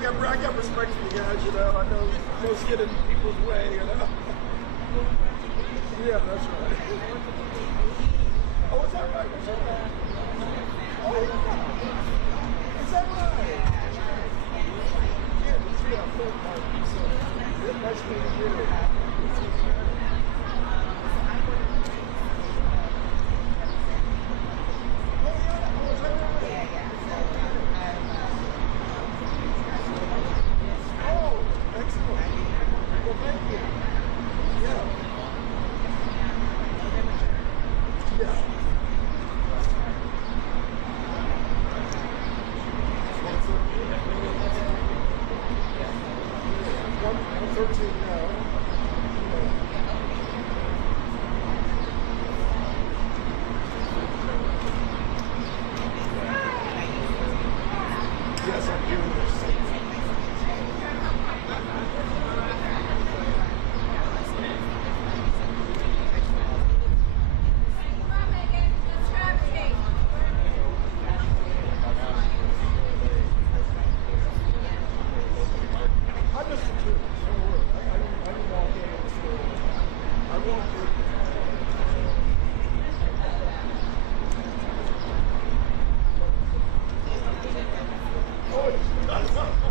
I got respect for you guys, you know. I know most get in people's way, you know. Yeah, that's right. Oh, is that right? Is that right? Oh, yeah. Is that right? Yeah, the 3 out 4 party. So, yeah, nice meeting you. Yes, I'm hearing this. I missed it too. Don't worry. I didn't walk in the store. I walked in. Oh, it's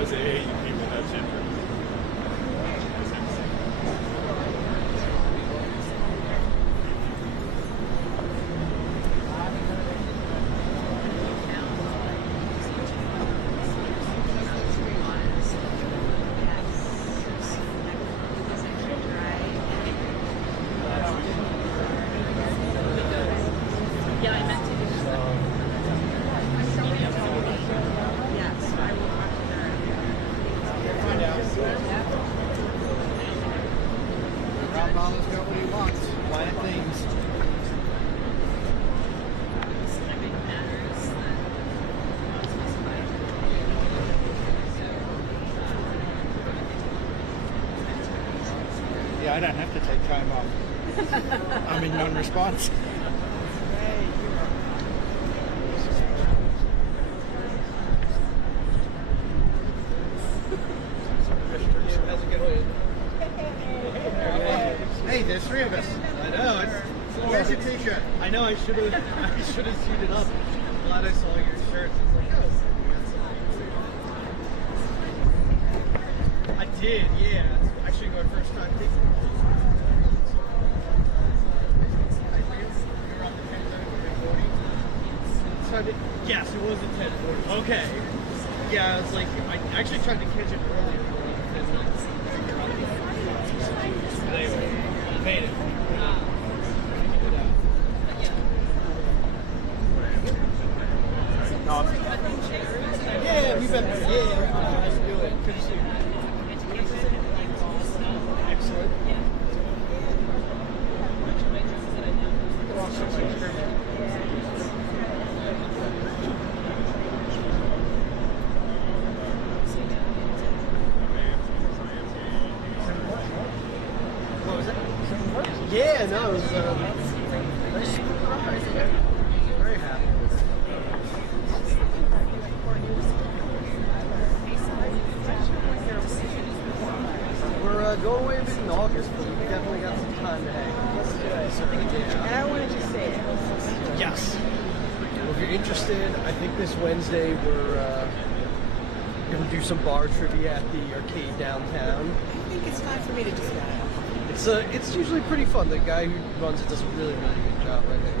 Was it people that shit? I don't have to take time off. I'm in non-response. Hey, there's three of us. I know. Where's your t-shirt? I know. I should have suited up. I'm glad I saw your shirts. It's like, I did. Yeah. It's actually my first time taking it. Yes, it was a 1040. Okay. Yeah, I was like, I actually tried to catch it earlier. Anyway, made it. Yeah, we've been. Let's do it. Good to see you. Excellent. What was it? Yeah, no, it was nice surprise. Very happy. We're going away a bit in August, but we definitely got some time to hang. And I wanted to say it. Yes. Well, if you're interested, I think this Wednesday we're going to do some bar trivia at the arcade downtown. I think it's time for me to do that. It's usually pretty fun. The guy who runs it does a really, really good job right there.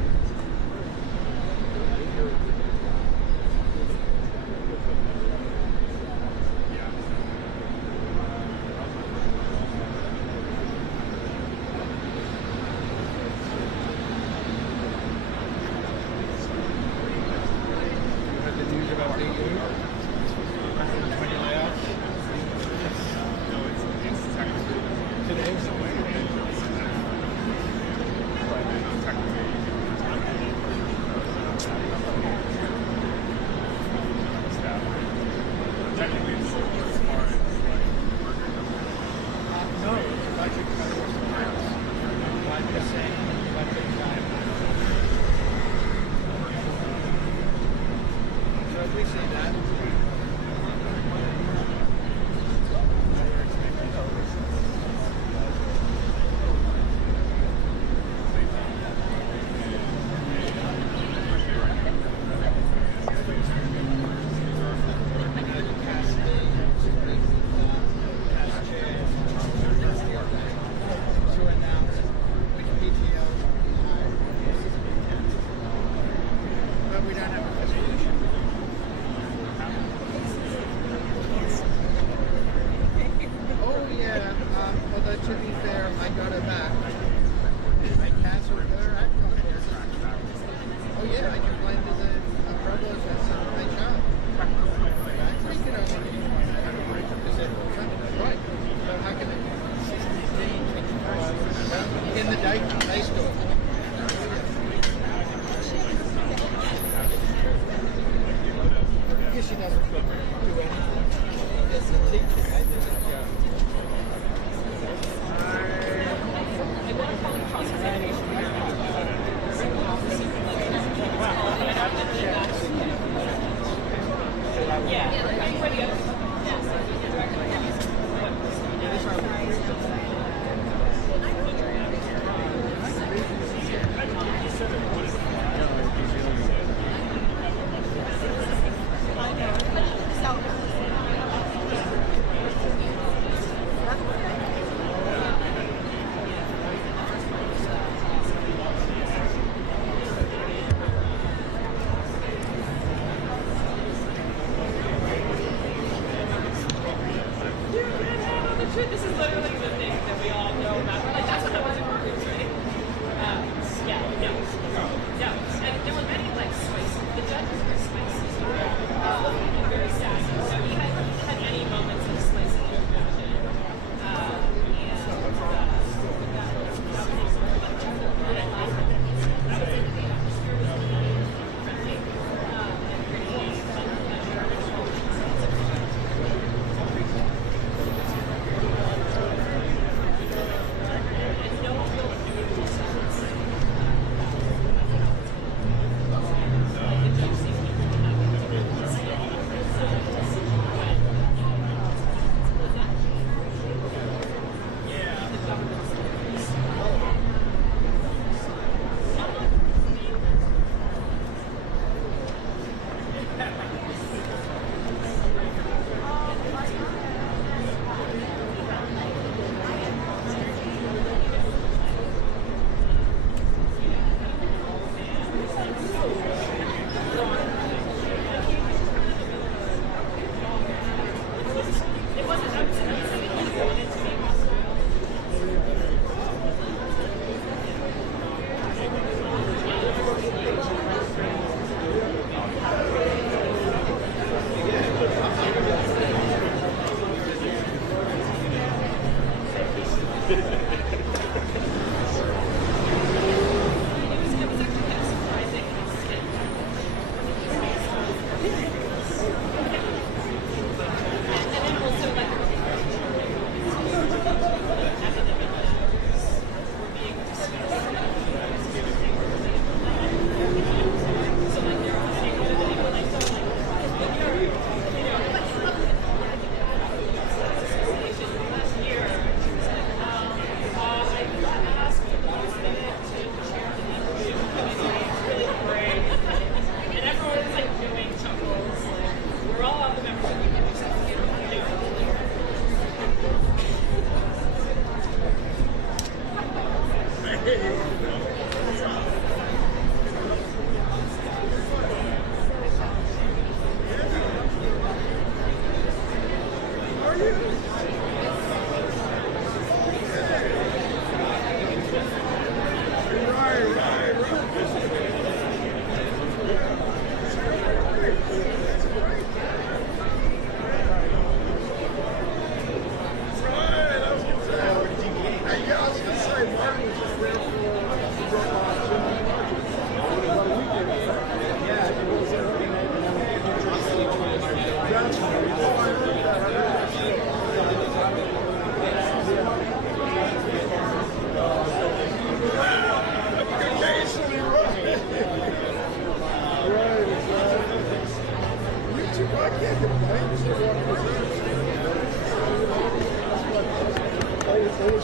Always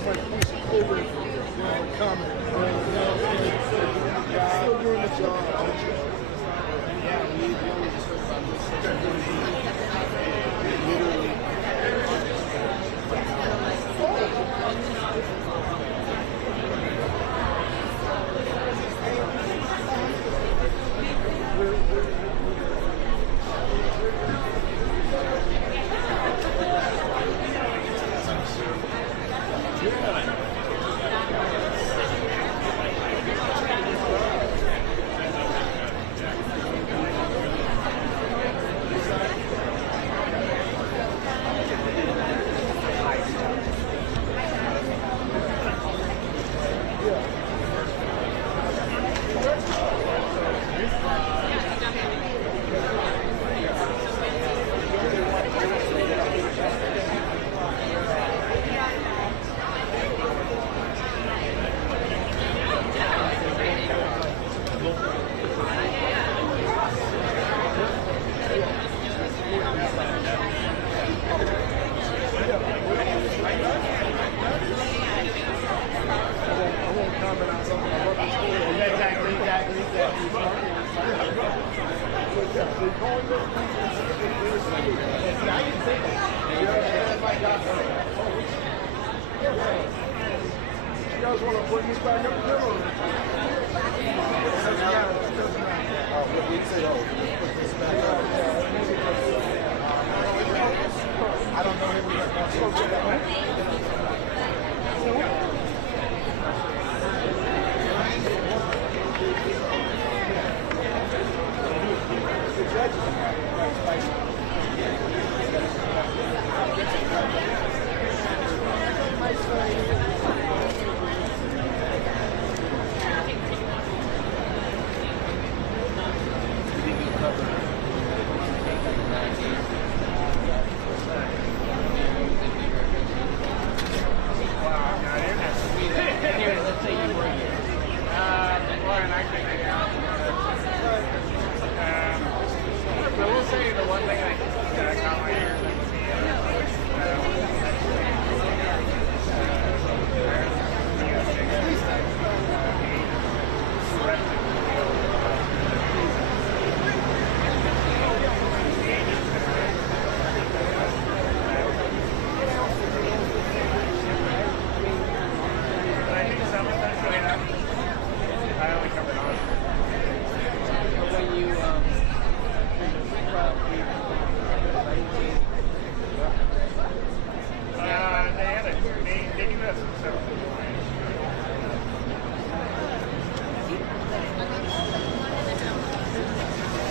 like push it over, comment. Still doing the job. Yeah, we only just heard about You guys want to put this back up again, or? I don't know him yet.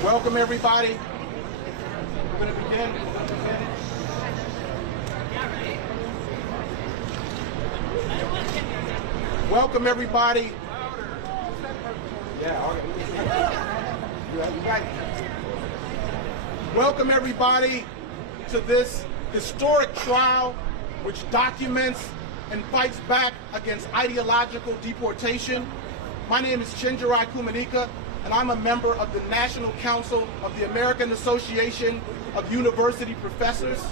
Welcome, everybody. We're going to begin. Welcome, everybody. Welcome, everybody, to this historic trial which documents and fights back against ideological deportation. My name is Chinjirai Kumanika, and I'm a member of the National Council of the American Association of University Professors.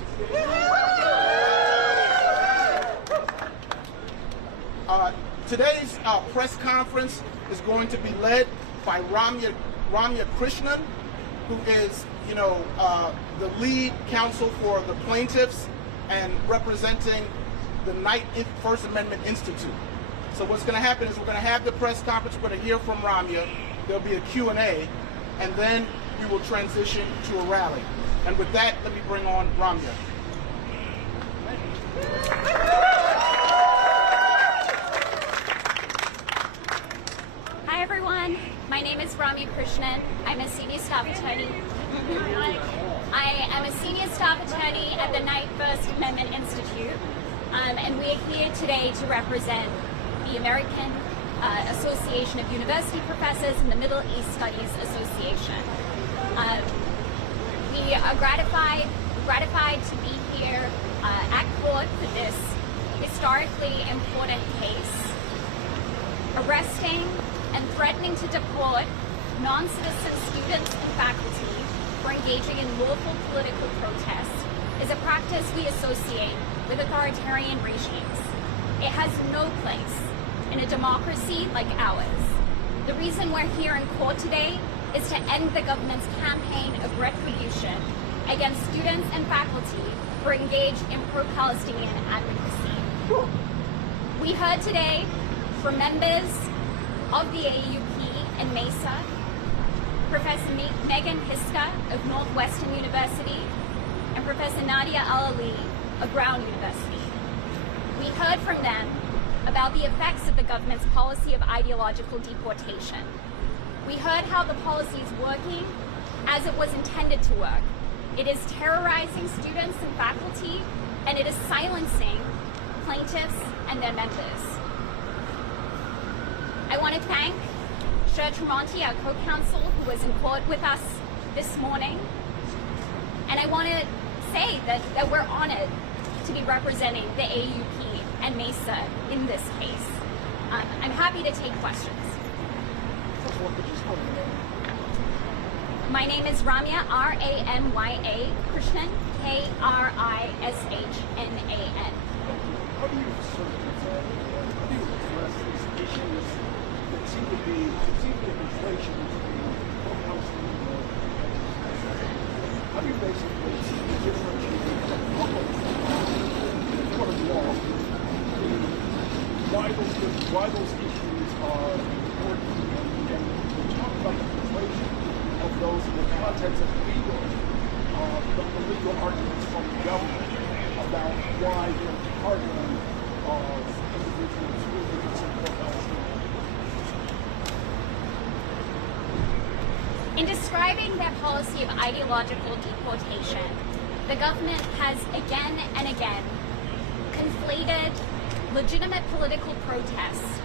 Today's press conference is going to be led by Ramya Krishnan, who is, the lead counsel for the plaintiffs and representing the Knight First Amendment Institute. So what's going to happen is we're going to have the press conference. We're going to hear from Ramya. There'll be a Q&A, and then we will transition to a rally. And with that, let me bring on Ramya. Hi everyone, my name is Ramya Krishnan. I'm a senior staff attorney. I am a senior staff attorney at the Knight First Amendment Institute, and we're here today to represent the American Association of University Professors and the Middle East Studies Association. We are gratified to be here at court for this historically important case, arresting and threatening to deport non-citizen students and faculty for engaging in lawful political protest is a practice we associate with authoritarian regimes. It has no place in a democracy like ours. The reason we're here in court today is to end the government's campaign of retribution against students and faculty who are engaged in pro-Palestinian advocacy. We heard today from members of the AUP and MESA, Professor Megan Piska of Northwestern University and Professor Nadia Al-Ali of Brown University. We heard from them about the effects of the government's policy of ideological deportation. We heard how the policy is working as it was intended to work. It is terrorizing students and faculty, and it is silencing plaintiffs and their members. I want to thank Cher Tremonti, our co-counsel, who was in court with us this morning. And I want to say that we're honored to be representing the AUP and MESA in this case. I'm happy to take questions. My name is Ramya, R-A-M-Y-A, Krishnan, K-R-I-S-H-N-A-N. How do you address these issues that seem to be a conflation between pro-Palestinian how do you basically differentiate the public court of law why those issues are important and talk about the conflation of those in the context of the legal arguments from the government about why they're targeting individuals who are support Palestine. In describing their policy of ideological deportation, the government has again and again conflated legitimate political protests,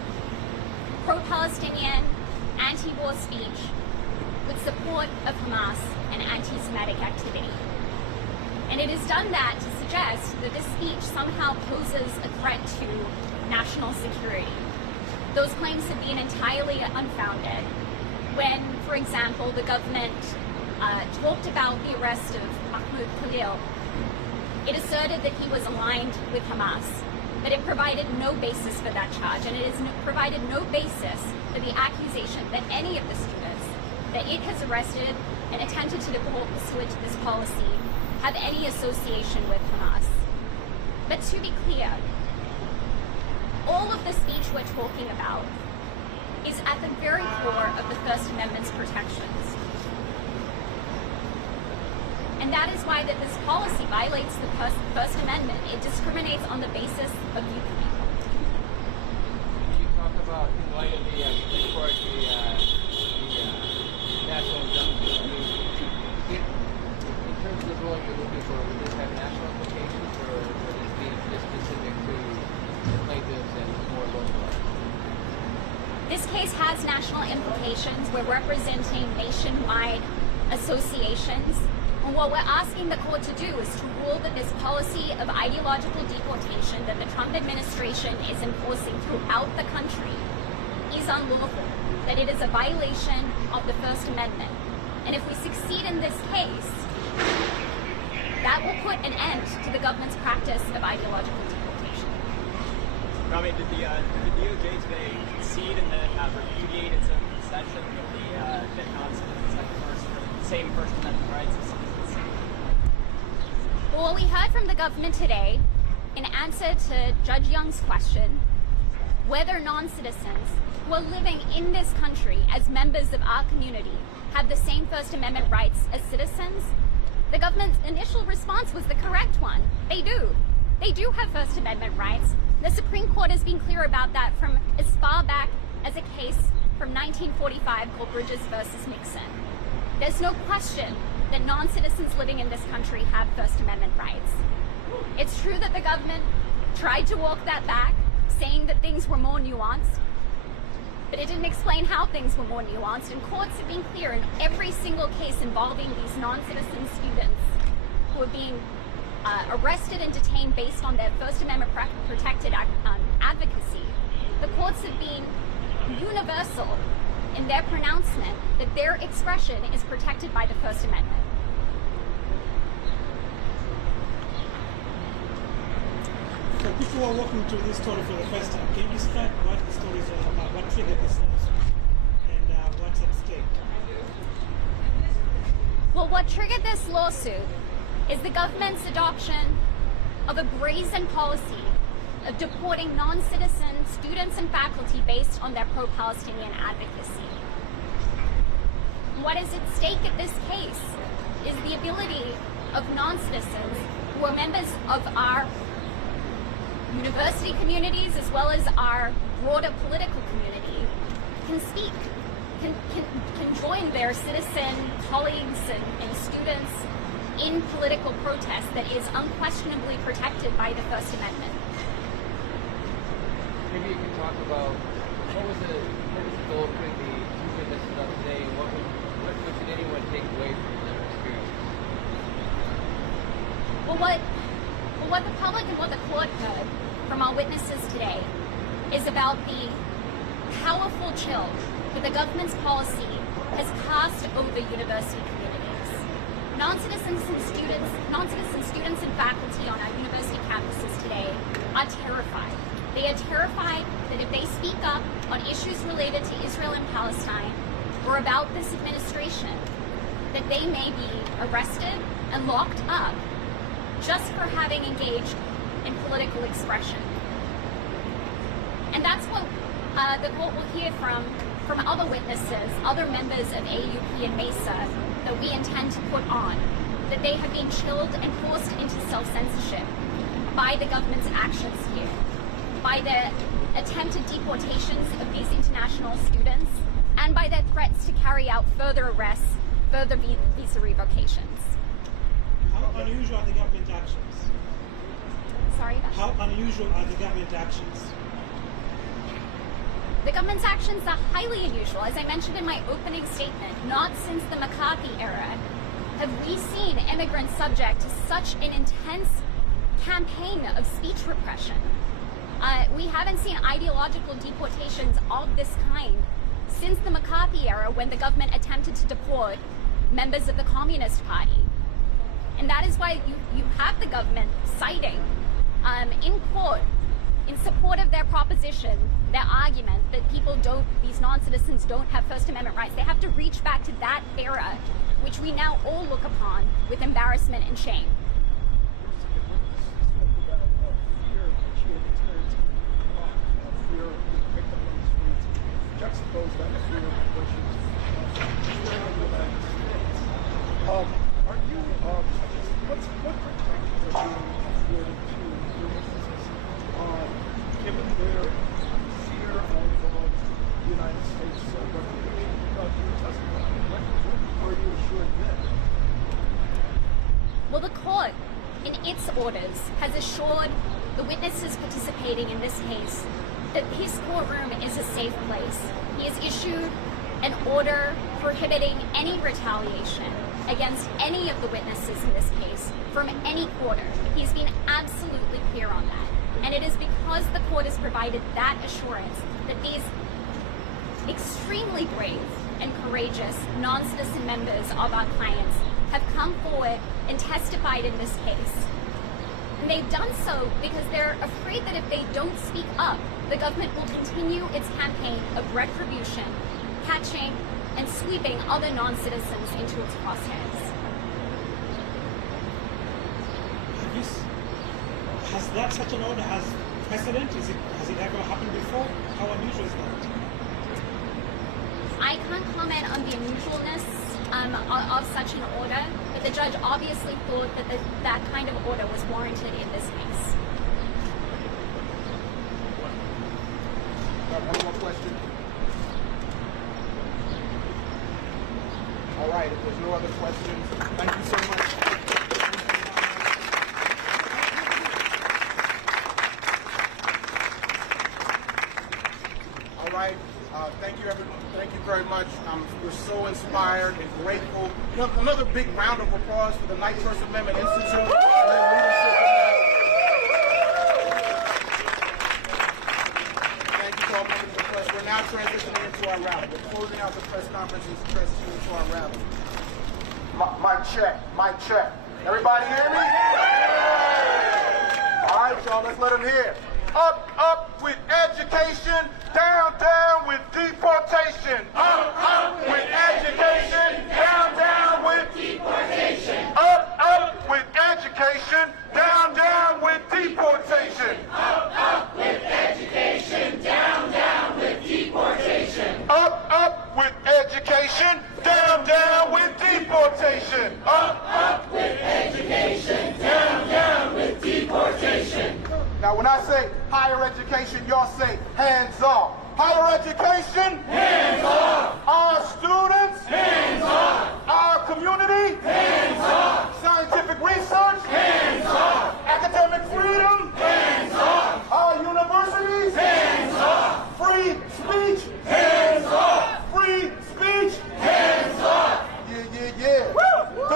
pro-Palestinian, anti-war speech, with support of Hamas and anti-Semitic activity. And it has done that to suggest that this speech somehow poses a threat to national security. Those claims have been entirely unfounded. When, for example, the government talked about the arrest of Mahmoud Khalil, it asserted that he was aligned with Hamas, but it provided no basis for that charge, and it has provided no basis for the accusation that any of the students that it has arrested and attempted to deport pursuant to this policy have any association with Hamas. But to be clear, all of the speech we're talking about is at the very core of the First Amendment's protections. And that is why that this policy violates the First Amendment. It discriminates on the basis of viewpoint. You talk about, in light of the Supreme Court, the national injunction. In terms of the ruling you're looking for, would this have national implications, or would this be just specific to the plaintiffs and more localized? This case has national implications. We're representing nationwide associations. And what we're asking the court to do is to rule that this policy of ideological deportation that the Trump administration is enforcing throughout the country is unlawful, that it is a violation of the First Amendment. And if we succeed in this case, that will put an end to the government's practice of ideological deportation. Rami, did the DOJ today concede and then repudiate its own concession that non-citizens have the same First Amendment rights as citizens? Well, what we heard from the government today, in answer to Judge Young's question, whether non-citizens who are living in this country as members of our community have the same First Amendment rights as citizens, the government's initial response was the correct one. They do. They do have First Amendment rights. The Supreme Court has been clear about that from as far back as a case from 1945 called Bridges versus Nixon. There's no question that non-citizens living in this country have First Amendment rights. It's true that the government tried to walk that back, saying that things were more nuanced, but it didn't explain how things were more nuanced, and courts have been clear in every single case involving these non-citizen students who are being arrested and detained based on their First Amendment protected advocacy. The courts have been universal in their pronouncement that their expression is protected by the First Amendment. If you are walking through this story for the first time, can you describe what the story is all about? What triggered this lawsuit? And what's at stake? Well, what triggered this lawsuit is the government's adoption of a brazen policy of deporting non-citizen students and faculty based on their pro-Palestinian advocacy. What is at stake at this case is the ability of non-citizens who are members of our university communities as well as our broader political community can speak, can join their citizen colleagues and students in political protest that is unquestionably protected by the First Amendment. Maybe you can talk about what was the goal of putting the two witnesses up today, and what should anyone take away from their experience? Well, what the public and what the court heard from our witnesses today is about the powerful chill that the government's policy has cast over university communities. Non-citizen students and faculty on our university campuses today are terrified. They are terrified that if they speak up on issues related to Israel and Palestine or about this administration, that they may be arrested and locked up just for having engaged in political expression. And that's what the court will hear from other witnesses, other members of AUP and MESA that we intend to put on, that they have been chilled and forced into self-censorship by the government's actions here, by the attempted deportations of these international students, and by their threats to carry out further arrests, further visa revocations. How unusual are the government actions? Sorry? How unusual are the government actions? The government's actions are highly unusual. As I mentioned in my opening statement, not since the McCarthy era have we seen immigrants subject to such an intense campaign of speech repression. We haven't seen ideological deportations of this kind since the McCarthy era, when the government attempted to deport members of the Communist Party. And that is why you have the government citing in court, in support of their proposition, their argument that these non-citizens don't have First Amendment rights. They have to reach back to that era, which we now all look upon with embarrassment and shame. Juxtapose that fear when she was are you what protections are being afforded to your witnesses given their fear of the United States reputation about your testimony? What are you assured then? Well, the court, in its orders, has assured the witnesses participating in this case that his courtroom is a safe place. He has issued an order prohibiting any retaliation against any of the witnesses in this case from any quarter. He's been absolutely clear on that. And it is because the court has provided that assurance that these extremely brave and courageous non-citizen members of our clients have come forward and testified in this case. And they've done so because they're afraid that if they don't speak up, the government will continue its campaign of retribution, catching and sweeping other non-citizens into its crosshairs. Has that such an order has precedent? Has it ever happened before? How unusual is that? I can't comment on the unusualness of such an order, but the judge obviously thought that that kind of order was warranted in this case. One more question. All right, if there's no other questions, thank you so much. All right, thank you everyone. Thank you very much. We're so inspired and grateful. Another big round of applause for the Knight First Amendment Institute. We're now transitioning into our rally. We're closing out the press conferences, transitioning into our rally. Mic check, mic check. Everybody hear me? All right, y'all. on, let's let them hear. Up with education, down with deportation. Up with education, down with deportation. Up with education, down with deportation. Up with education, down with deportation. Up with education, down with deportation. Up with education, down with deportation. Now when I say higher education, y'all say hands off. Higher education, hands off. Our students, hands off. Our community, hands off. Scientific research, hands off. Academic freedom, hands off. Our universities, hands off. Free speech, hands off. Free speech, hands off. Yeah. Woo!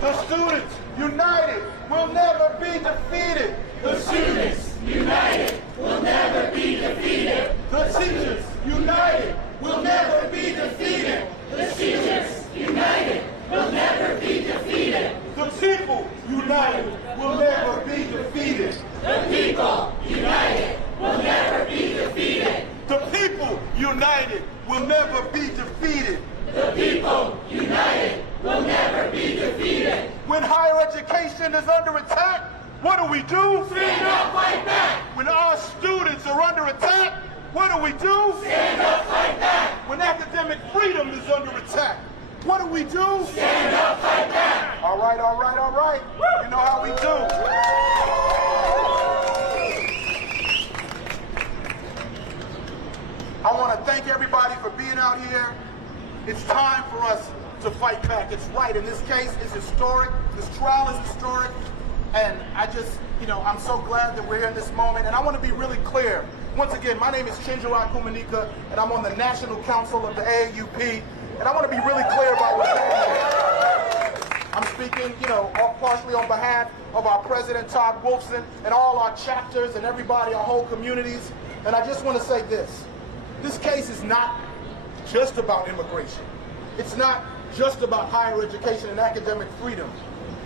The students united will never be defeated. The students united will never be defeated. The teachers united will never be defeated. The teachers united will never be defeated. The people united will never be defeated. The people united will never be defeated. The people united will never be defeated. The people united will never be defeated. When higher education is under attack, what do? Stand up, fight back. When our students are under attack, what do? Stand up, fight back. When academic freedom is under attack, what do? Stand up, fight back. All right. You know how we do. I want to thank everybody for being out here. It's time for us to fight back. It's right. In this case, it's historic. This trial is historic. And I'm so glad that we're here in this moment. And I want to be really clear. Once again, my name is Chinjiro Akumanika, and I'm on the National Council of the AAUP. And I want to be really clear about what's happening. I'm speaking, partially on behalf of our president, Todd Wolfson, and all our chapters and everybody, our whole communities. And I just want to say this. This case is not just about immigration. It's not just about higher education and academic freedom.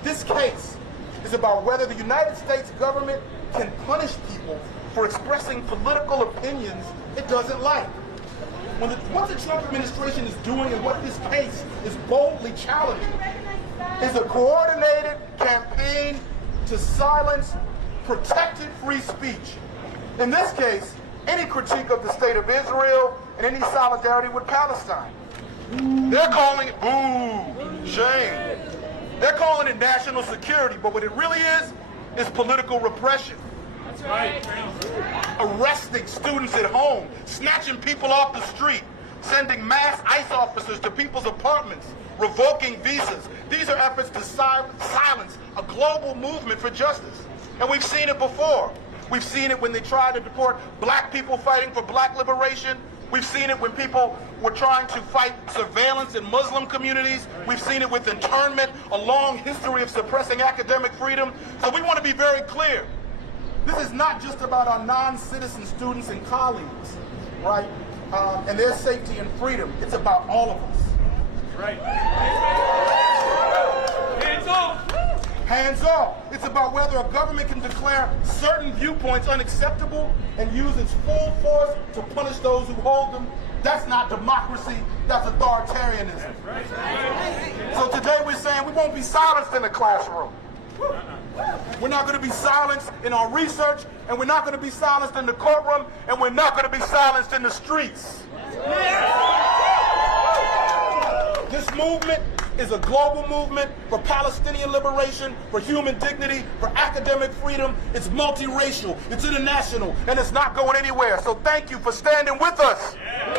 This case is about whether the United States government can punish people for expressing political opinions it doesn't like. What the Trump administration is doing and what this case is boldly challenging is a coordinated campaign to silence protected free speech. In this case, any critique of the state of Israel and any solidarity with Palestine. They're calling it boo, shame. They're calling it national security, but what it really is political repression. That's right. Arresting students at home, snatching people off the street, sending mass ICE officers to people's apartments, revoking visas. These are efforts to silence a global movement for justice. And we've seen it before. We've seen it when they tried to deport black people fighting for black liberation. We've seen it when people were trying to fight surveillance in Muslim communities. We've seen it with internment, a long history of suppressing academic freedom. So we want to be very clear. This is not just about our non-citizen students and colleagues, right? And their safety and freedom. It's about all of us. Right. Hands off. Hands off. It's about whether a government can declare certain viewpoints unacceptable and use its full force to punish those who hold them. That's not democracy, that's authoritarianism. So today we're saying we won't be silenced in the classroom. We're not going to be silenced in our research, and we're not going to be silenced in the courtroom, and we're not going to be silenced in the streets. This movement is a global movement for Palestinian liberation, for human dignity, for academic freedom. It's multiracial, it's international, and it's not going anywhere. So thank you for standing with us. And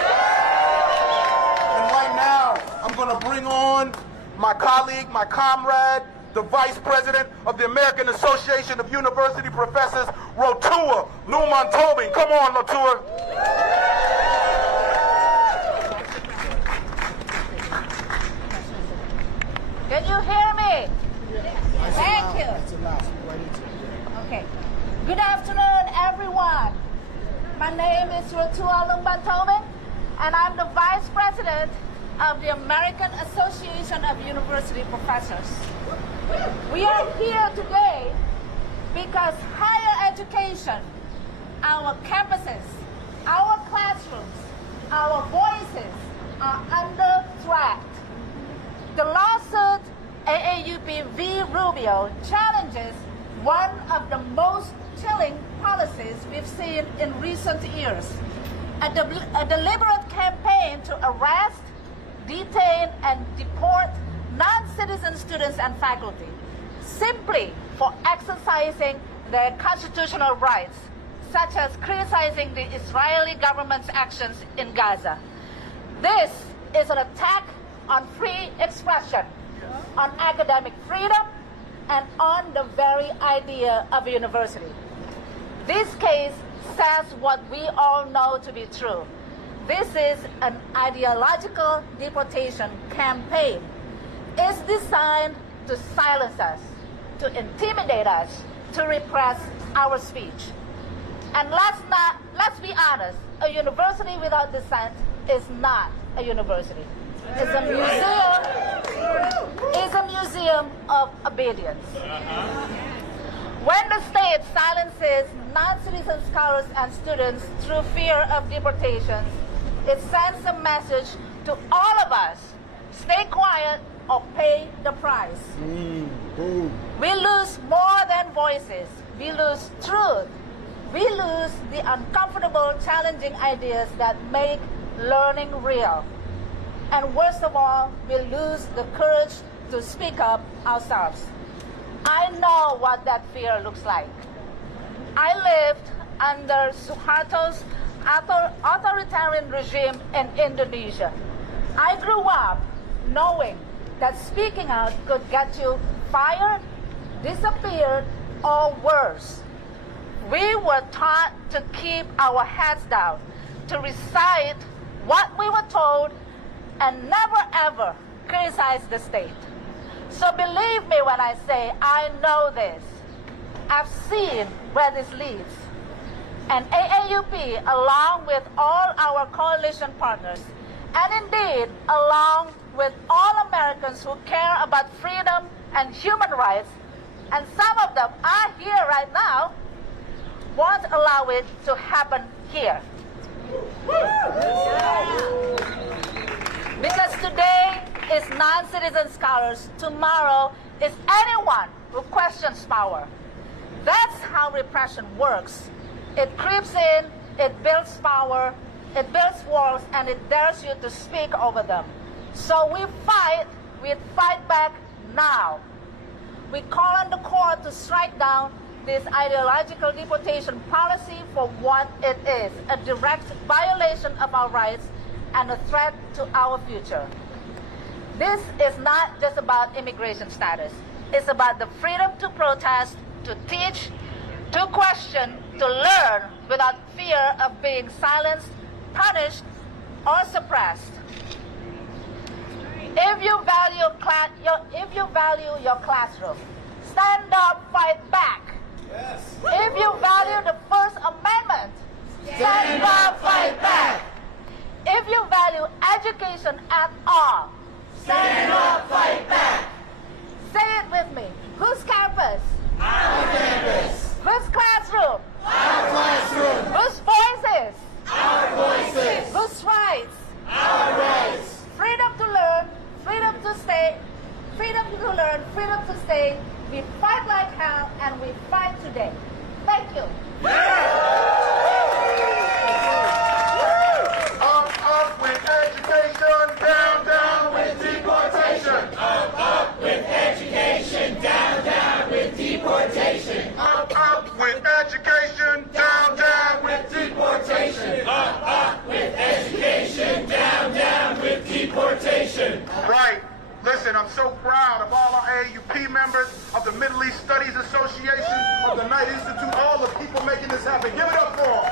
right now, I'm going to bring on my colleague, my comrade, the Vice President of the American Association of University Professors, Rotua Luman-Tobin. Come on, Rotua. Can you hear me? Thank you. Okay. Good afternoon, everyone. My name is Rotua Luman-Tobin, and I'm the Vice President of the American Association of University Professors. We are here today because higher education, our campuses, our classrooms, our voices are under threat. The lawsuit AAUP v. Rubio challenges one of the most chilling policies we've seen in recent years, a deliberate campaign to arrest, detain, and deport non-citizen students and faculty simply for exercising their constitutional rights, such as criticizing the Israeli government's actions in Gaza. This is an attack on free expression, on academic freedom, and on the very idea of a university. This case says what we all know to be true. This is an ideological deportation campaign. It's designed to silence us, to intimidate us, to repress our speech. And let's be honest, a university without dissent is not a university. It's a museum. It's a museum of obedience. When the state silences non-citizen scholars and students through fear of deportations, it sends a message to all of us: stay quiet or pay the price. We lose more than voices. We lose truth. We lose the uncomfortable, challenging ideas that make learning real. And worst of all, we lose the courage to speak up ourselves. I know what that fear looks like. I lived under Suharto's authoritarian regime in Indonesia. I grew up knowing that speaking out could get you fired, disappeared, or worse. We were taught to keep our heads down, to recite what we were told, and never ever criticize the state. So believe me when I say I know this. I've seen where this leads. And AAUP, along with all our coalition partners, and indeed along with all Americans who care about freedom and human rights, and some of them are here right now, won't allow it to happen here. Because today is non-citizen scholars, tomorrow is anyone who questions power. That's how repression works. It creeps in, it builds power, it builds walls, and it dares you to speak over them. So we fight back now. We call on the court to strike down this ideological deportation policy for what it is, a direct violation of our rights and a threat to our future. This is not just about immigration status. It's about the freedom to protest, to teach, to question, to learn without fear of being silenced, punished, or suppressed. If you value your classroom, stand up, fight back. Yes. If you value the First Amendment, stand up, fight back. If you value education at all, stand up, fight back. Say it with me. Whose campus? Our campus. Whose classroom? Our classroom. Whose voices? Our voices. Whose rights? Our rights. Freedom to learn, freedom to stay, freedom to learn, freedom to stay. We fight like hell, and we fight today. Thank you. Up with education, down with deportation. Up with education, down with deportation. Up with education, down with deportation. Up with education, down with deportation. Right. Listen, I'm so proud of all our AAUP members, of the Middle East Studies Association, of the Knight Institute, all the people making this happen. Give it up for them.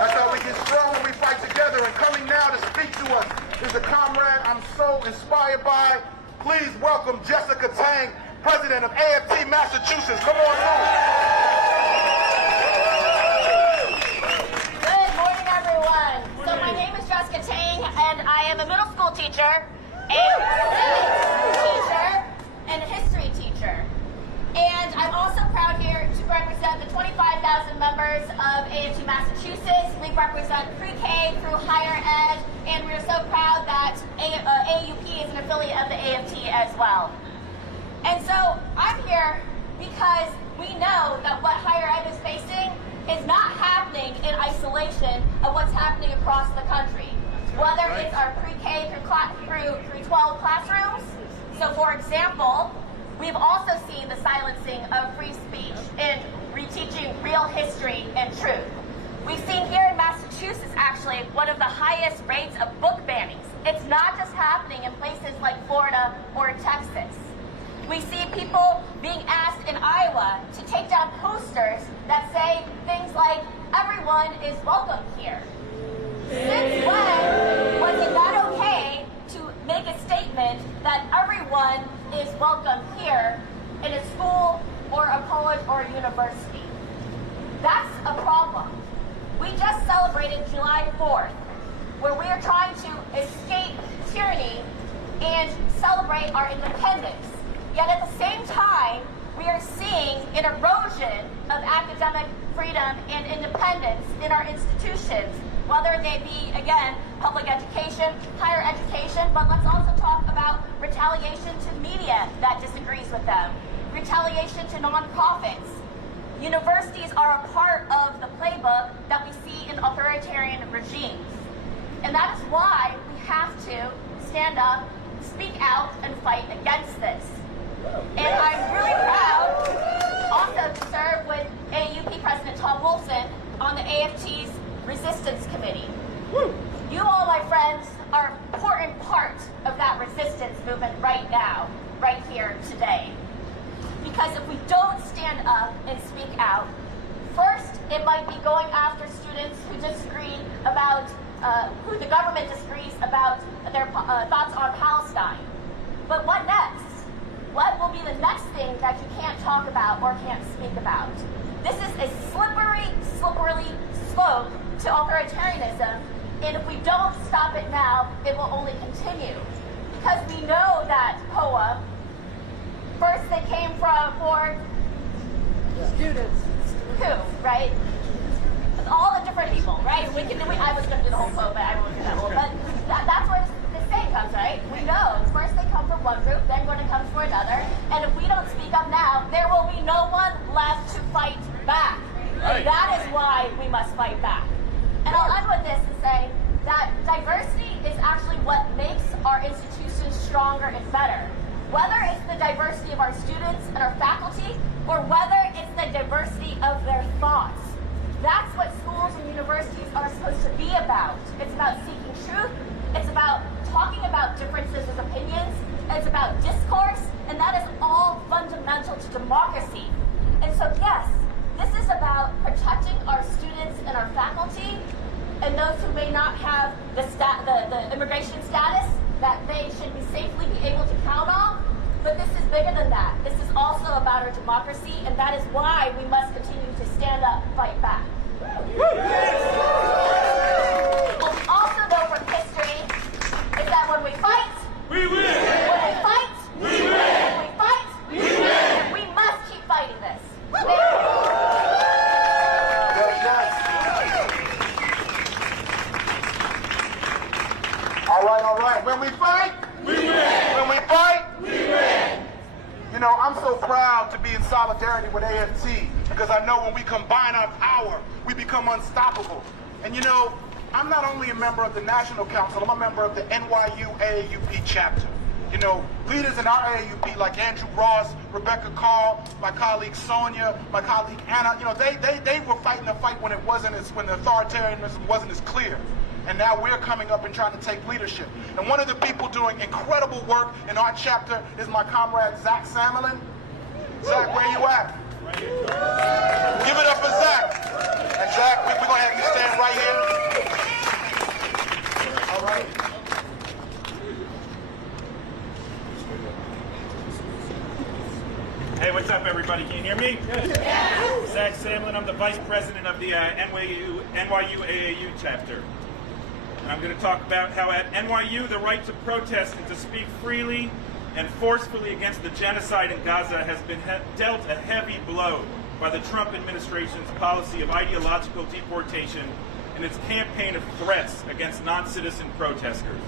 That's how we get strong when we fight together. And coming now to speak to us is a comrade I'm so inspired by. Please welcome Jessica Tang, president of AFT Massachusetts. Come on through. Good morning, everyone. So my name is Jessica Tang, and I am a middle school teacher, a civics teacher, and a history teacher. K-12. And so I'm here because we know that what higher ed is facing is not happening in isolation of what's happening across the country. Whether it's our pre-K through 12 classrooms. So for example, we've also seen the silencing of free speech and reteaching real history and truth. We've seen here in Massachusetts, actually, one of the highest rates of book bannings. It's not just happening in places like Florida or Texas. We see people being asked in Iowa to take down posters that say things like, everyone is welcome here. Since when was it not okay to make a statement that everyone is welcome here in a school or a college or a university? That's a problem. We just celebrated July 4th, where we are trying to escape tyranny and celebrate our independence. Yet at the same time, we are seeing an erosion of academic freedom and independence in our institutions, whether they be, again, public education, higher education, but let's also talk about retaliation to media that disagrees with them, retaliation to nonprofits. Universities are a part of the playbook that we see in authoritarian regimes. And that is why we have to stand up, speak out, and fight against this. And I'm really proud also to serve with AAUP President Tom Wolfson on the AFT's Resistance Committee. You all, my friends, are an important part of that resistance movement right now, right here today. Because if we don't stand up and speak out, first, it might be going after students who disagree about, who the government disagrees about their thoughts on Palestine. But what next? What will be the next thing that you can't talk about or can't speak about? This is a slippery slope to authoritarianism, and if we don't stop it now, it will only continue. Because we know that POA, first they came for students. Who, right? All the different people, right? I was going to do the whole quote, but I won't do that whole. But that's where the saying comes, right? We know first they come from one group, then when it comes for another, and if we don't speak up now, there will be no one left to fight back. Right. And that is why we must fight back. And I'll end with this and say that diversity is actually what makes our institutions stronger and better. Whether it's the diversity of our students and our faculty, or whether it's the diversity of their thoughts. That's what schools and universities are supposed to be about. It's about seeking truth. It's about talking about differences of opinions. It's about discourse, and that is all fundamental to democracy. And so, yes, this is about protecting our students and our faculty, and those who may not have the immigration status that they should safely be able to count on. But this is bigger than that. This is also about our democracy, and that is why we must continue to stand up and fight back. What we also know from history is that when we fight, we win. When we fight, we win. When we fight, we win. And we must keep fighting this. All right. When we fight, we win. When we fight, we win. You know, I'm so proud to be in solidarity with AFT because I know when we combine our power, we become unstoppable. And you know, I'm not only a member of the National Council, I'm a member of the NYU AAUP chapter. You know, leaders in our AAUP like Andrew Ross, Rebecca Carl, my colleague Sonia, my colleague Anna, you know, they were fighting the fight when when the authoritarianism wasn't as clear. And now we're coming up and trying to take leadership. And one of the people doing incredible work in our chapter is my comrade, Zach Samerlin. Zach, where you at? Right here. Give it up for Zach. And Zach, we're going to have you stand right here. All right. Hey, what's up, everybody? Can you hear me? Yes. Zach Samerlin, I'm the vice president of the NYU AAU chapter. And I'm going to talk about how at NYU the right to protest and to speak freely and forcefully against the genocide in Gaza has been dealt a heavy blow by the Trump administration's policy of ideological deportation and its campaign of threats against non-citizen protesters.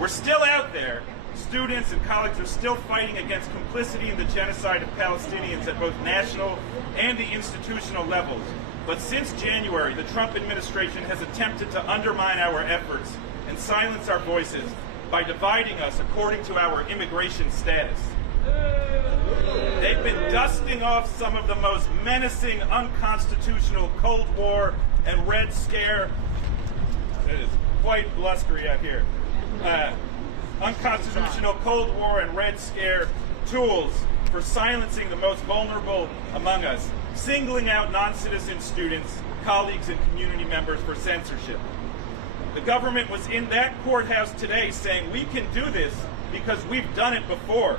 We're still out there, students and colleagues are still fighting against complicity in the genocide of Palestinians at both national and the institutional levels. But since January, the Trump administration has attempted to undermine our efforts and silence our voices by dividing us according to our immigration status. They've been dusting off some of the most menacing, unconstitutional Cold War and Red Scare. It is quite blustery out here. Unconstitutional Cold War and Red Scare tools for silencing the most vulnerable among us, singling out non-citizen students, colleagues, and community members for censorship. The government was in that courthouse today saying we can do this because we've done it before.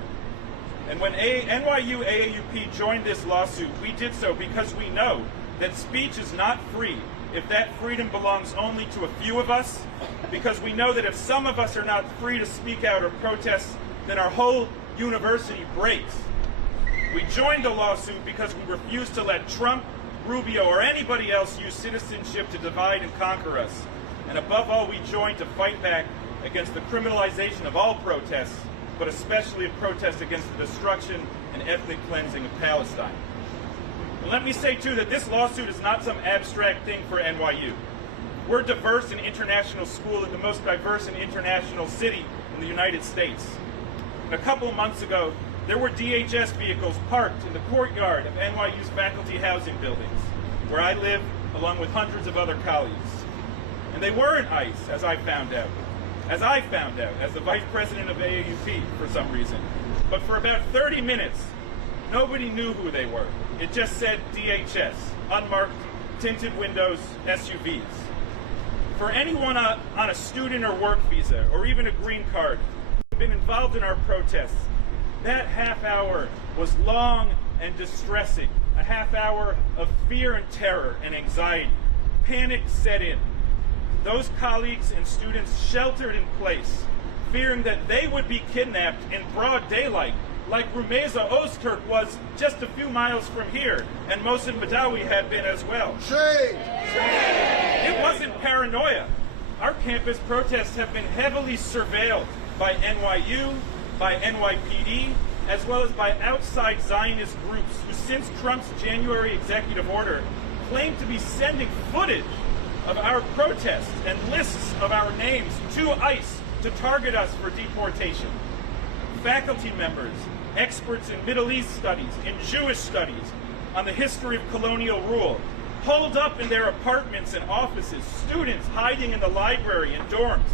And when NYU AAUP joined this lawsuit, we did so because we know that speech is not free if that freedom belongs only to a few of us, because we know that if some of us are not free to speak out or protest, then our whole university breaks. We joined the lawsuit because we refuse to let Trump, Rubio, or anybody else use citizenship to divide and conquer us. And above all, we joined to fight back against the criminalization of all protests, but especially of protests against the destruction and ethnic cleansing of Palestine. And let me say, too, that this lawsuit is not some abstract thing for NYU. We're a diverse and international school in the most diverse and international city in the United States. And a couple of months ago, there were DHS vehicles parked in the courtyard of NYU's faculty housing buildings, where I live along with hundreds of other colleagues. And they weren't ICE, as I found out, as the vice president of AAUP for some reason. But for about 30 minutes, nobody knew who they were. It just said DHS, unmarked, tinted windows, SUVs. For anyone on a student or work visa, or even a green card, who've been involved in our protests, that half hour was long and distressing. A half hour of fear and terror and anxiety. Panic set in. Those colleagues and students sheltered in place, fearing that they would be kidnapped in broad daylight, like Rumeza Ozturk was just a few miles from here, and Mohsen Badawi had been as well. Shame! It wasn't paranoia. Our campus protests have been heavily surveilled by NYU, by NYPD, as well as by outside Zionist groups who, since Trump's January executive order, claim to be sending footage of our protests and lists of our names to ICE to target us for deportation. Faculty members, experts in Middle East studies, in Jewish studies, on the history of colonial rule, holed up in their apartments and offices, students hiding in the library and dorms.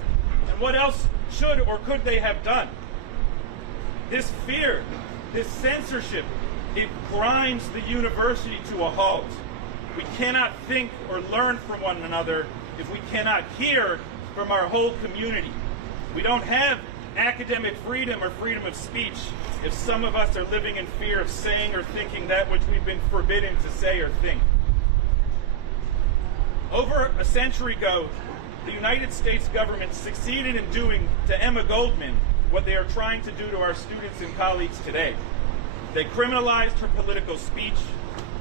And what else should or could they have done? This fear, this censorship, it grinds the university to a halt. We cannot think or learn from one another if we cannot hear from our whole community. We don't have academic freedom or freedom of speech if some of us are living in fear of saying or thinking that which we've been forbidden to say or think. Over a century ago, the United States government succeeded in doing to Emma Goldman what they are trying to do to our students and colleagues today. They criminalized her political speech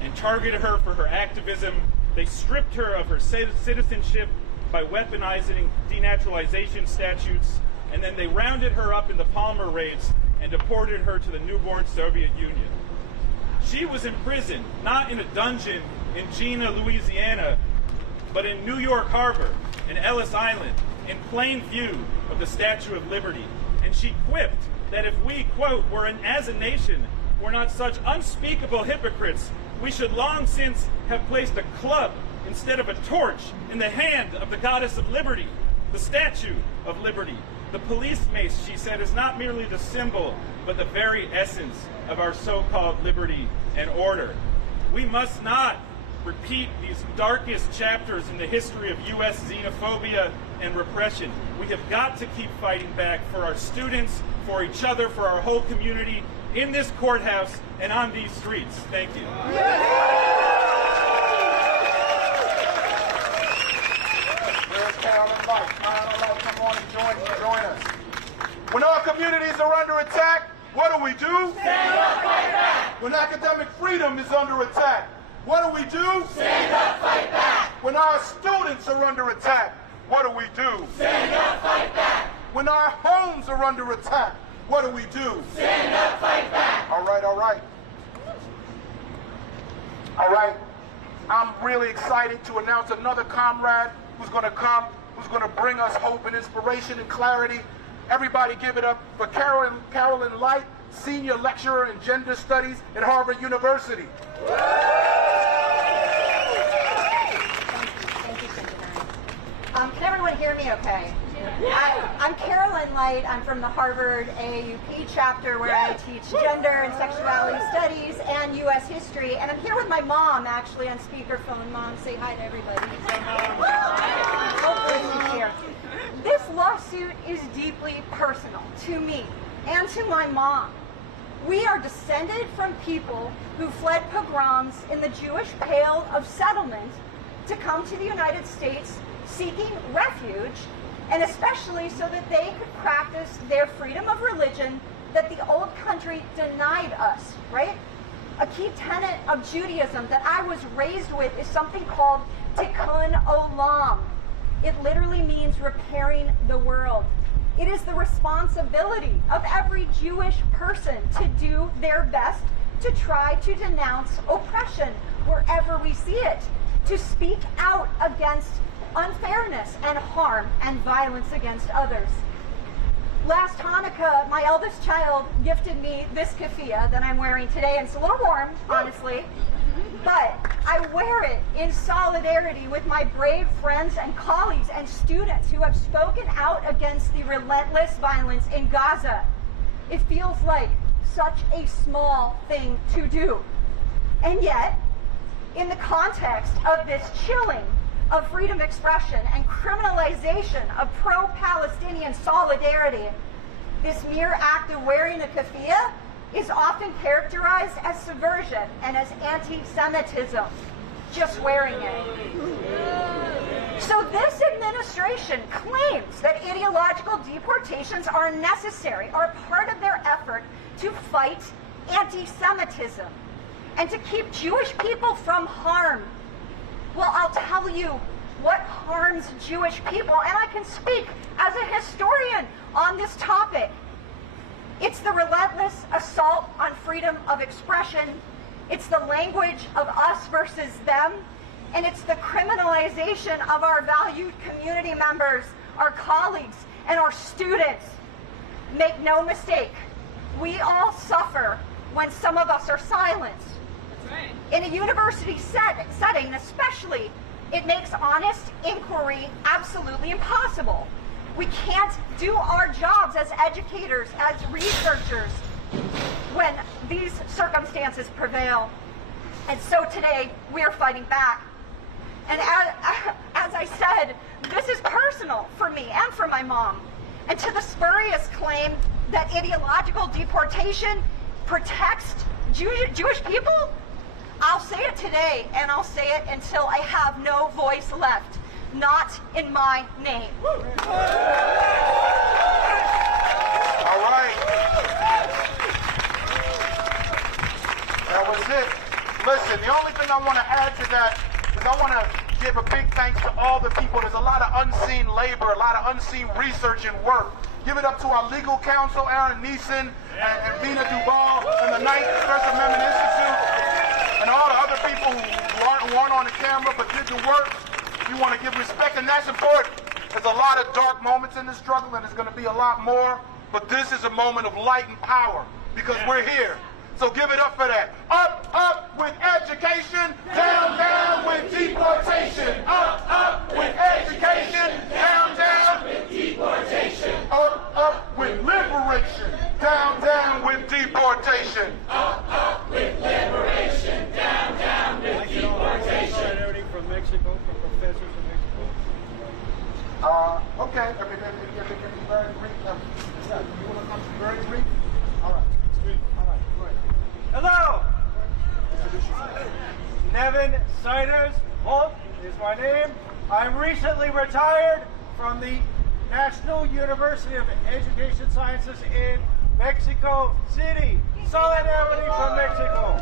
and targeted her for her activism. They stripped her of her citizenship by weaponizing denaturalization statutes, and then they rounded her up in the Palmer raids and deported her to the newborn Soviet Union. She was imprisoned, not in a dungeon in Jena, Louisiana, but in New York Harbor, in Ellis Island, in plain view of the Statue of Liberty. And she quipped that if we, quote, as a nation, were not such unspeakable hypocrites, we should long since have placed a club instead of a torch in the hand of the goddess of liberty, the Statue of Liberty. The police mace, she said, is not merely the symbol, but the very essence of our so-called liberty and order. We must not repeat these darkest chapters in the history of U.S. xenophobia and repression. We have got to keep fighting back for our students, for each other, for our whole community, in this courthouse and on these streets. Thank you. Where's Carolyn Light? Carolyn Light, come on and join us. When our communities are under attack, what do? Stand up, fight back. When academic freedom is under attack, what do? Stand up, fight back. When our students are under attack, what do? Stand up, fight back. When our homes are under attack, what do we do? Stand up, fight back. All right, all right. All right. I'm really excited to announce another comrade who's going to come, who's going to bring us hope and inspiration and clarity. Everybody give it up for Carolyn Light, Senior Lecturer in Gender Studies at Harvard University. Can everyone hear me okay? I'm Carolyn Light. I'm from the Harvard AAUP chapter where I teach gender and sexuality studies and U.S. history. And I'm here with my mom actually on speakerphone. Mom, say hi to everybody. Hopefully she's here. This lawsuit is deeply personal to me and to my mom. We are descended from people who fled pogroms in the Jewish Pale of Settlement to come to the United States seeking refuge, and especially so that they could practice their freedom of religion that the old country denied us, right? A key tenet of Judaism that I was raised with is something called tikkun olam. It literally means repairing the world. It is the responsibility of every Jewish person to do their best to try to denounce oppression wherever we see it, to speak out against unfairness and harm and violence against others. Last Hanukkah, my eldest child gifted me this keffiyeh that I'm wearing today, and it's a little warm, honestly, but I wear it in solidarity with my brave friends and colleagues and students who have spoken out against the relentless violence in Gaza. It feels like such a small thing to do. And yet, in the context of this chilling of freedom of expression and criminalization of pro-Palestinian solidarity, this mere act of wearing a keffiyeh is often characterized as subversion and as anti-Semitism, just wearing it. So this administration claims that ideological deportations are necessary, are part of their effort to fight anti-Semitism and to keep Jewish people from harm. Well, I'll tell you what harms Jewish people, and I can speak as a historian on this topic. It's the relentless assault on freedom of expression, it's the language of us versus them, and it's the criminalization of our valued community members, our colleagues, and our students. Make no mistake, we all suffer when some of us are silenced. In a university setting especially, it makes honest inquiry absolutely impossible. We can't do our jobs as educators, as researchers, when these circumstances prevail. And so today, we are fighting back. And as I said, this is personal for me and for my mom. And to the spurious claim that ideological deportation protects Jewish people, I'll say it today, and I'll say it until I have no voice left. Not in my name. All right. That was it. Listen, the only thing I want to add to that is I want to give a big thanks to all the people. There's a lot of unseen labor, a lot of unseen research and work. Give it up to our legal counsel, Aaron Neeson, and Vina Duval, and the Ninth First Amendment Institute, and all the other people who aren't on the camera but did the work. You want to give respect, and that's important. There's a lot of dark moments in the struggle, and there's going to be a lot more, but this is a moment of light and power, because we're here. So give it up for that. Up, up with education, down, down with deportation. Up, up with education, down, down with deportation. Up with liberation, down, down with deportation. Up with liberation, down, down with deportation. From Mexico, from professors in Mexico. Okay. If it can be very brief. Yeah, you want to come very brief? All right. All right. Go ahead. Hello! Nevin Siders Holt is my name. I'm recently retired from the National University of Education Sciences in Mexico City. Solidarity from Mexico.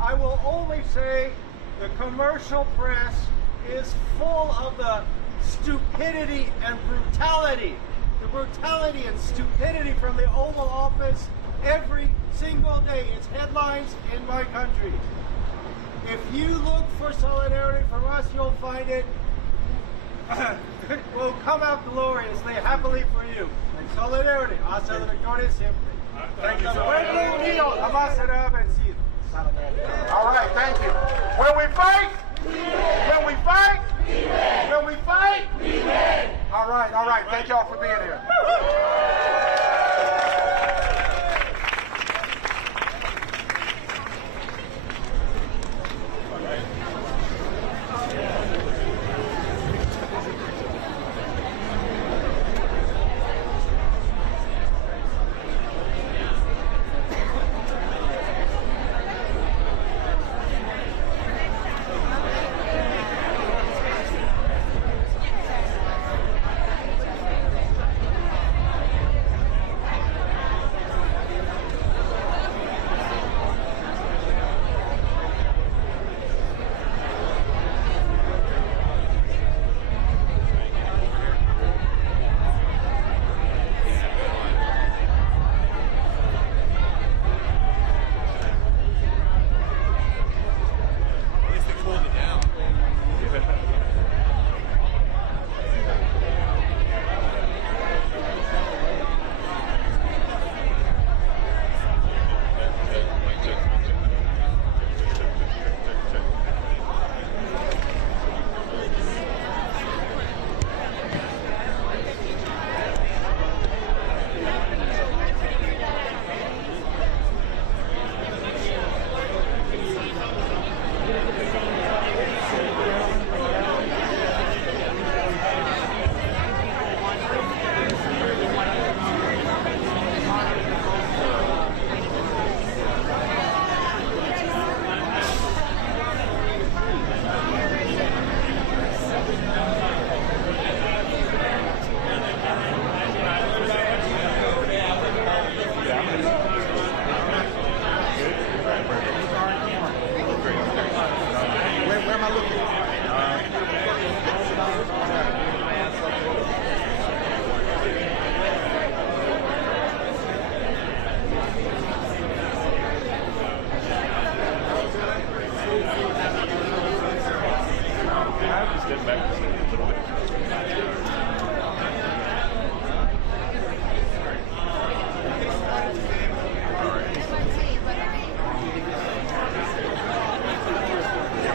I will only say the commercial press is full of the stupidity and brutality the brutality and stupidity from the Oval Office every single day. It's headlines in my country. If you look for solidarity from us, you'll find it. Will come out gloriously, happily for you. Solidarity, hasta la victoria siempre. Thank you so much. Pueblo unido jamás será vencido. All right, thank you. When we fight, when we fight, when we fight, all right. Thank y'all for being here.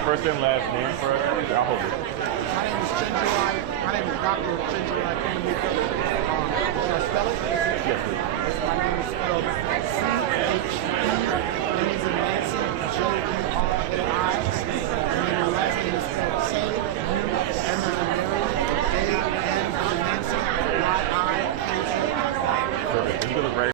First and last name for us. I'll hold it. My name is Chenjerai. My name is Dr. Chenjerai Kumanika. Should I spell it? Yes, please. My name is spelled